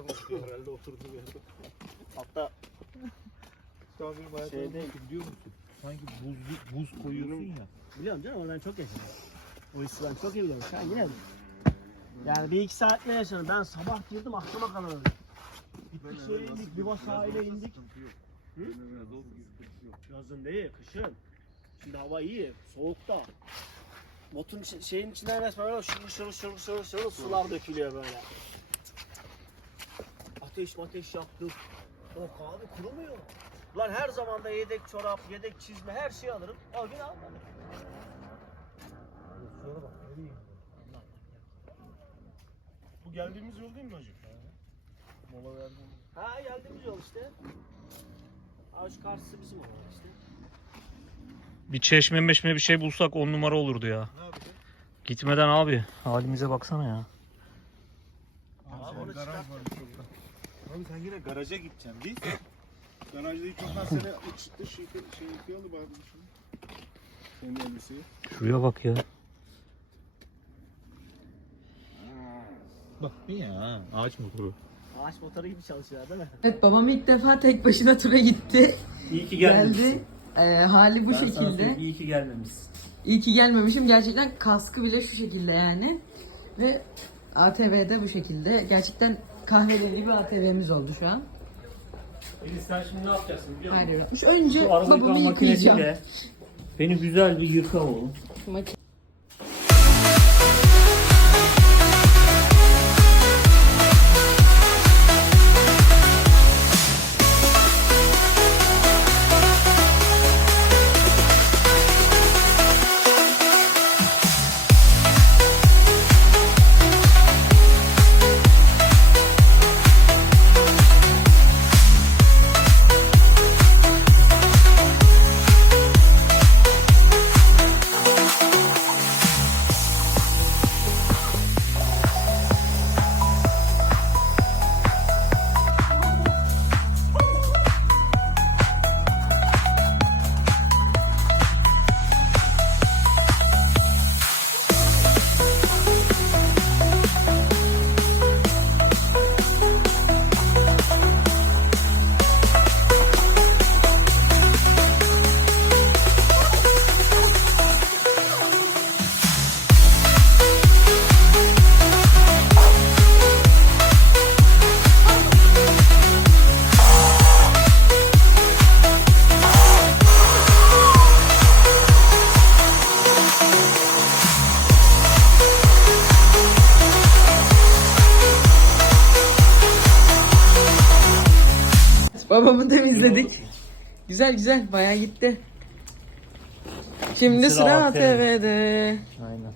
Mutlu herhalde oturdu bir yerde. Hatta şu an benim hayatımda Şeyde- biliyor musun? Sanki buz, buz koyuyorsun ya. Biliyorum canım oradan çok yaşadım. O hissi ben çok iyi biliyorum. Sen yine de. Yani bir iki saat ne yaşadım? Ben sabah girdim akşama kadar öyle. Gittik şeye indik, Liva sahile indik. Hı? Yazın değil, kışın. Şimdi hava iyi, soğukta. Botun içi- şeyin içinden resmen böyle şırıl şırıl şırıl şırıl şırıl sular dökülüyor böyle. Ateş ateş yaktık. O abi kurumuyor. Lan her zaman da yedek çorap, yedek çizme her şeyi alırım. O gün almadım. Şuna bak, nereye Bu geldiğimiz yol değil mi hacı? Mola verdiğimiz. Ha geldiğimiz yol işte. Ha şu karşısı bizim olan işte. Bir çeşme meşme bir şey bulsak on numara olurdu ya. Ne yapacağız? Gitmeden abi halimize baksana ya. Abi onu çıkart. Abi sen yine garaja gideceksin değil mi? Garajda ilk ondan sene iç dış şey, şey yıkayalım bari şunu. Senin elbiseyi. Şuraya bak ya. Bak bir ya ağaç motoru. Ağaç motoru gibi çalışıyor değil mi? Evet babam ilk defa tek başına tura gitti. İyi ki Geldi. Ee, hali bu şekilde. iyi ki gelmemiş. İyi ki gelmemişim. Gerçekten kaskı bile şu şekilde yani. Ve ATV'de bu şekilde. Gerçekten kahverengi bir ATV'miz oldu şu an. Elis sen şimdi ne yapacaksın biliyor Hayır yapmış. Önce Şu araba babamı yıkayacağım. makinesiyle beni güzel bir yıka oğlum. Maki- Babamı temizledik. Güzel güzel bayağı gitti. Şimdi Sıra sıra ATV. ATV'de. Aynen.